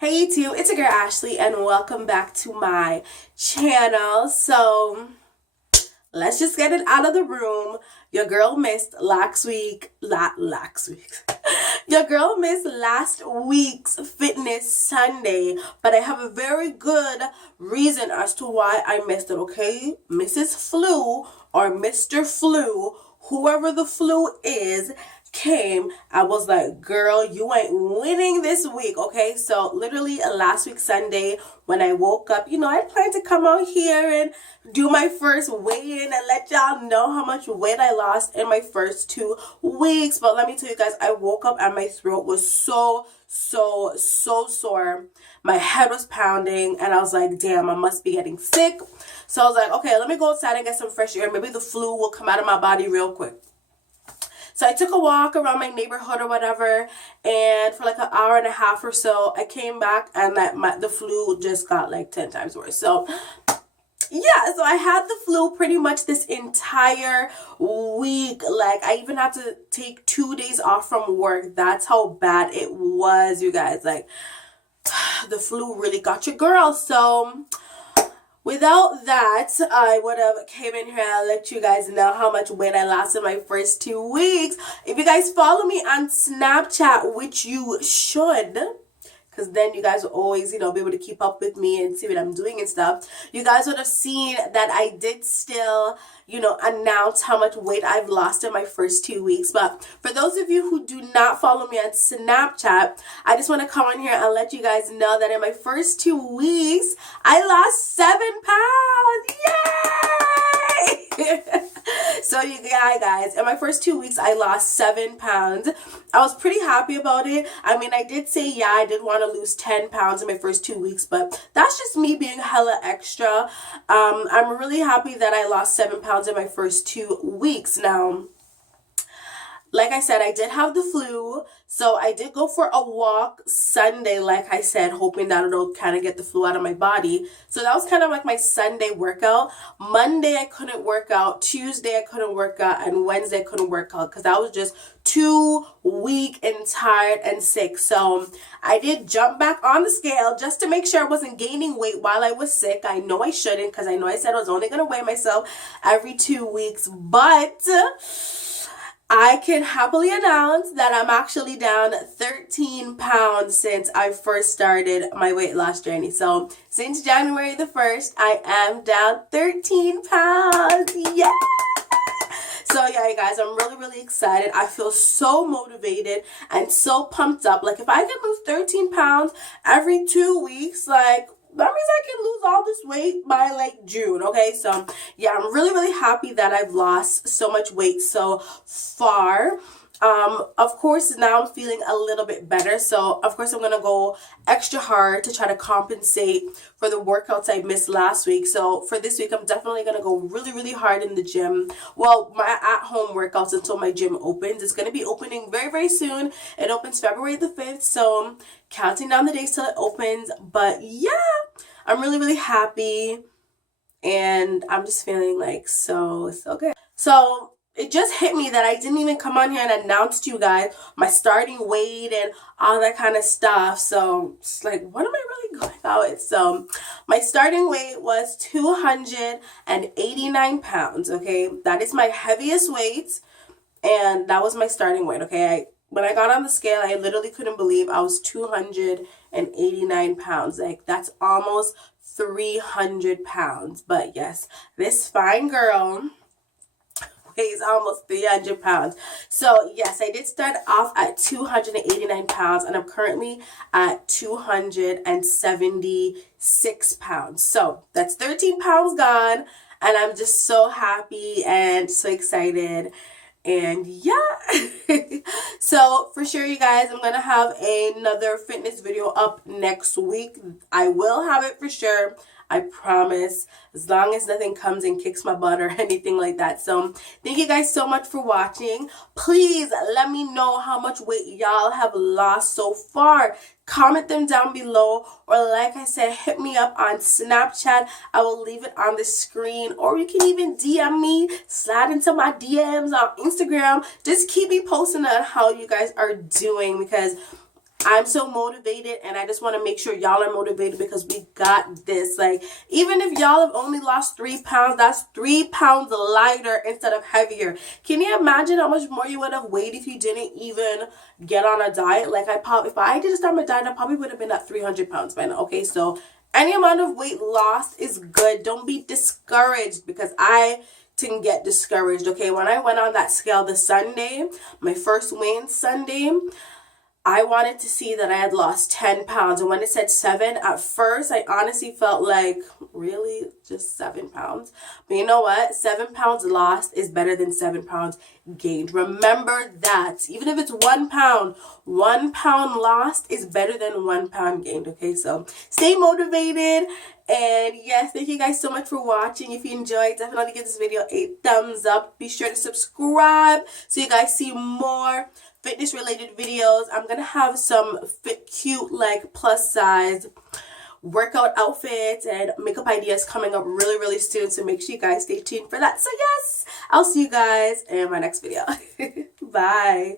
Hey YouTube, it's your girl Ashley and welcome back to my channel. So let's just get it out of the room. Your girl missed last week. Your girl missed last week's Fitness Sunday, but I have a very good reason as to why I missed it, okay? Mrs. Flu or Mr. Flu, whoever the flu is, came. I was like, girl, you ain't winning this week, okay? So literally last week Sunday when I woke up, I planned to come out here and do my first weigh-in and let y'all know how much weight I lost in my first 2 weeks. But let me tell you guys, I woke up and my throat was so sore. My head was pounding and I was like, damn, I must be getting sick. So I was like, okay, let me go outside and get some fresh air. Maybe the flu will come out of my body real quick. So I took a walk around my neighborhood or whatever, and for like an hour and a half or so, I came back and the flu just got like 10 times worse. So yeah, so I had the flu pretty much this entire week. Like I even had to take 2 days off from work. That's how bad it was, you guys. Like the flu really got your girl. So without that, I would have came in here and let you guys know how much weight I lost in my first 2 weeks. If you guys follow me on Snapchat, which you should, because then you guys will always, be able to keep up with me and see what I'm doing and stuff. You guys would have seen that I did still, announce how much weight I've lost in my first 2 weeks. But for those of you who do not follow me on Snapchat, I just want to come on here and let you guys know that in my first 2 weeks, I lost 7 pounds. Yay! So guys, in my first 2 weeks, I lost 7 pounds. I was pretty happy about it. I mean, I did say, yeah, I did want to lose 10 pounds in my first 2 weeks, but that's just me being hella extra. I'm really happy that I lost 7 pounds in my first 2 weeks. Now, like I said, I did have the flu, so I did go for a walk Sunday, like I said, hoping that it'll kind of get the flu out of my body. So that was kind of like my Sunday workout. Monday, I couldn't work out. Tuesday, I couldn't work out. And Wednesday, I couldn't work out because I was just too weak and tired and sick. So I did jump back on the scale just to make sure I wasn't gaining weight while I was sick. I know I shouldn't because I know I said I was only going to weigh myself every 2 weeks, but I can happily announce that I'm actually down 13 pounds since I first started my weight loss journey. So since January the 1st, I am down 13 pounds. Yeah! So yeah, you guys, I'm really excited. I feel so motivated and so pumped up. Like if I can lose 13 pounds every 2 weeks, like that means I can lose all this weight by like June, okay? So yeah, I'm really happy that I've lost so much weight so far. Of course, now I'm feeling a little bit better. So of course, I'm going to go extra hard to try to compensate for the workouts I missed last week. So for this week, I'm definitely going to go really hard in the gym. Well, my at-home workouts until my gym opens. It's going to be opening very soon. It opens February the 5th. So counting down the days till it opens. But yeah, I'm really happy. And I'm just feeling like so good. So it just hit me that I didn't even come on here and announce to you guys my starting weight and all that kind of stuff. So it's like, what am I really going out with? So my starting weight was 289 pounds, okay? That is my heaviest weight, and that was my starting weight, okay? When I got on the scale, I literally couldn't believe I was 289 pounds. Like, that's almost 300 pounds. But yes, this fine girl weighs almost 300 pounds. So yes, I did start off at 289 pounds and I'm currently at 276 pounds. So that's 13 pounds gone and I'm just so happy and so excited. And yeah, so for sure, you guys, I'm going to have another fitness video up next week. I will have it for sure. I promise, as long as nothing comes and kicks my butt or anything like that. So thank you guys so much for watching. Please let me know how much weight y'all have lost so far. Comment them down below, or like I said, hit me up on Snapchat. I will leave it on the screen, or you can even DM me, slide into my DMs on Instagram. Just keep me posting on how you guys are doing, because I'm so motivated, and I just want to make sure y'all are motivated because we got this. Like, even if y'all have only lost 3 pounds, that's 3 pounds lighter instead of heavier. Can you imagine how much more you would have weighed if you didn't even get on a diet? Like, if I didn't start my diet, I probably would have been at 300 pounds by now. Okay, so any amount of weight lost is good. Don't be discouraged, because I can get discouraged. Okay, when I went on that scale this Sunday, my first weigh-in Sunday, I wanted to see that I had lost 10 pounds. And when it said 7, at first, I honestly felt like, really? Just 7 pounds? But you know what? 7 pounds lost is better than 7 pounds gained. Remember that. Even if it's 1 pound, 1 pound lost is better than 1 pound gained. Okay, so stay motivated. And yes, thank you guys so much for watching. If you enjoyed, definitely give this video a thumbs up. Be sure to subscribe so you guys see more fitness related videos. I'm gonna have some cute, like, plus size workout outfits and makeup ideas coming up really soon, so make sure you guys stay tuned for that. So yes, I'll see you guys in my next video. Bye.